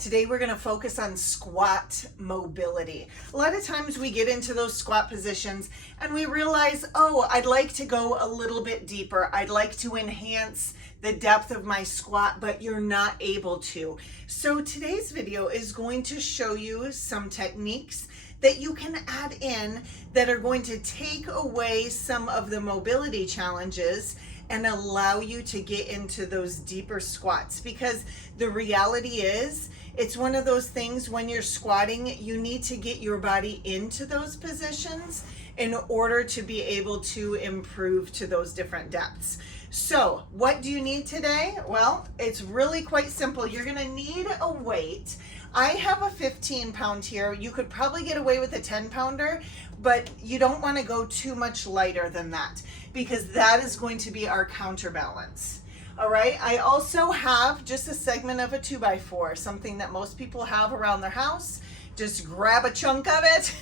Today we're going to focus on squat mobility. A lot of times we get into those squat positions and we realize, oh, I'd like to go a little bit deeper. I'd like to enhance the depth of my squat, but you're not able to. So today's video is going to show you some techniques that you can add in that are going to take away some of the mobility challenges and allow you to get into those deeper squats. Because the reality is, it's one of those things when you're squatting, you need to get your body into those positions in order to be able to improve to those different depths. So what do you need today? Well, it's really quite simple. You're gonna need a weight. I have a 15-pound here. You could probably get away with a 10-pounder, but you don't want to go too much lighter than that because that is going to be our counterbalance. All right, I also have just a segment of a 2x4, something that most people have around their house. Just grab a chunk of it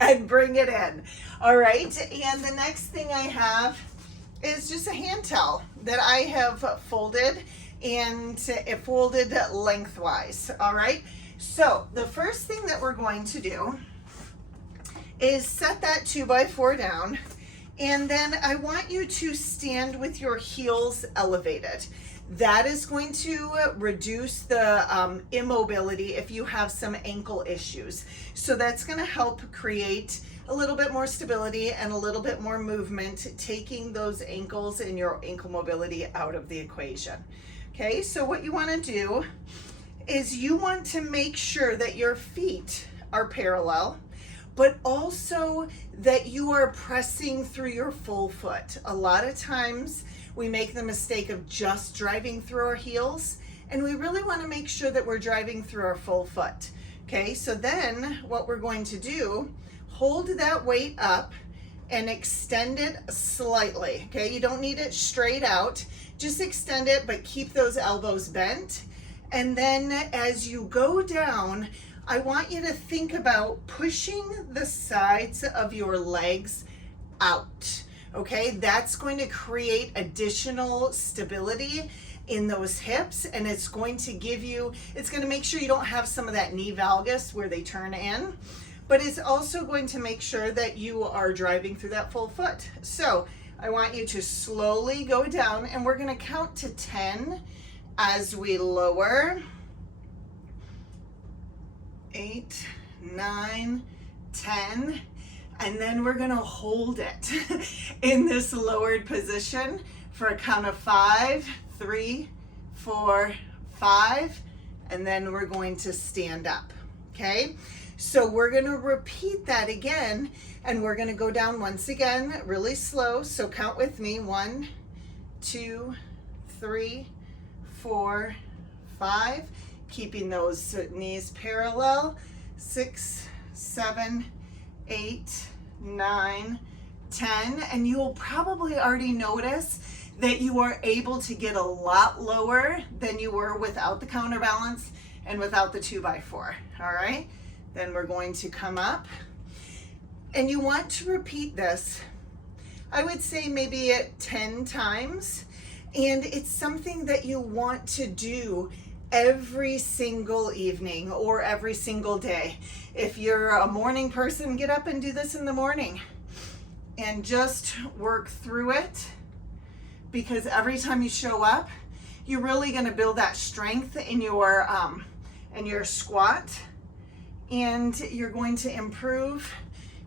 and bring it in. All right, and the next thing I have is just a hand towel that I have folded, and it folded lengthwise. All right, so the first thing that we're going to do is set that 2x4 down. And then I want you to stand with your heels elevated. That is going to reduce the immobility if you have some ankle issues. So that's going to help create a little bit more stability and a little bit more movement, taking those ankles and your ankle mobility out of the equation. Okay, so what you want to do is you want to make sure that your feet are parallel, but also that you are pressing through your full foot. A lot of times we make the mistake of just driving through our heels, and we really want to make sure that we're driving through our full foot. Okay, so then what we're going to do, hold that weight up and extend it slightly. Okay, you don't need it straight out, just extend it, but keep those elbows bent. And then as you go down, I want you to think about pushing the sides of your legs out, okay? That's going to create additional stability in those hips, and it's going to give you, it's going to make sure you don't have some of that knee valgus where they turn in, but it's also going to make sure that you are driving through that full foot. So I want you to slowly go down, and we're going to count to 10 as we lower. 8, 9, 10, and then we're gonna hold it in this lowered position for a count of 5, 3, 4, 5, and then we're going to stand up, okay? So we're gonna repeat that again, and we're gonna go down once again, really slow, so count with me, 1, 2, 3, 4, 5, keeping those knees parallel, 6, 7, 8, 9, 10, and you will probably already notice that you are able to get a lot lower than you were without the counterbalance and without the 2x4, all right? Then we're going to come up, and you want to repeat this, I would say maybe 10 times, and it's something that you want to do every single evening or every single day. If you're a morning person, get up and do this in the morning and just work through it, because every time you show up, you're really going to build that strength in your squat, and you're going to improve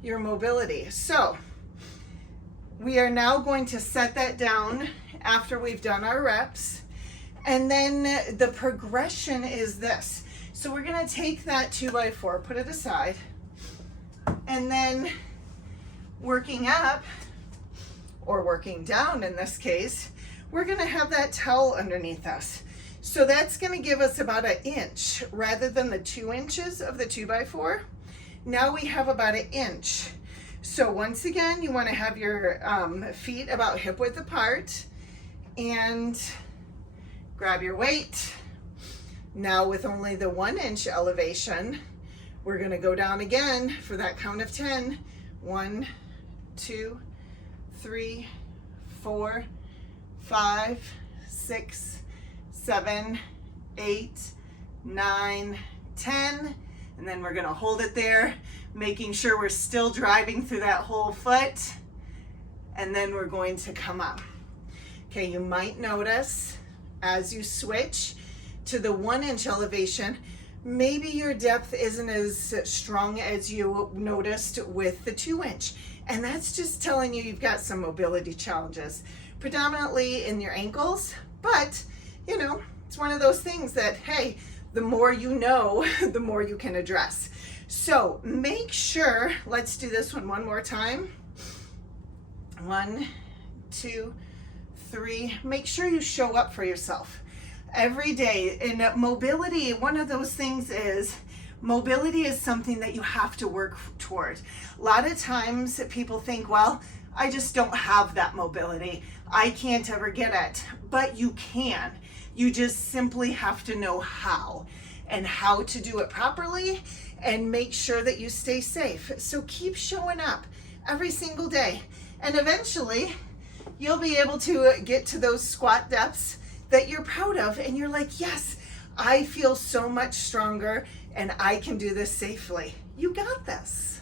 your mobility. So we are now going to set that down after we've done our reps. And then the progression is this. So we're gonna take that 2x4, put it aside, and then working up, or working down in this case, we're gonna have that towel underneath us. So that's gonna give us about 1 inch rather than the 2 inches of the 2x4. Now we have about 1 inch. So once again, you wanna have your feet about hip width apart, and grab your weight. Now with only the 1 inch elevation, we're gonna go down again for that count of 10. 1, 2, 3, 4, 5, 6, 7, 8, 9, 10, and then we're gonna hold it there, making sure we're still driving through that whole foot, and then we're going to come up. Okay, you might notice as you switch to the 1-inch elevation, maybe your depth isn't as strong as you noticed with the 2-inch. And that's just telling you you've got some mobility challenges, predominantly in your ankles, but you know, it's one of those things that, hey, the more you know, the more you can address. So make sure, let's do this one more time. 1, 2, 3. Make sure you show up for yourself every day. And mobility, one of those things is, mobility is something that you have to work toward. A lot of times people think, well, I just don't have that mobility, I can't ever get it. But you can. You just simply have to know how, and how to do it properly, and make sure that you stay safe. So keep showing up every single day, and eventually you'll be able to get to those squat depths that you're proud of, and you're like, yes, I feel so much stronger and I can do this safely. You got this.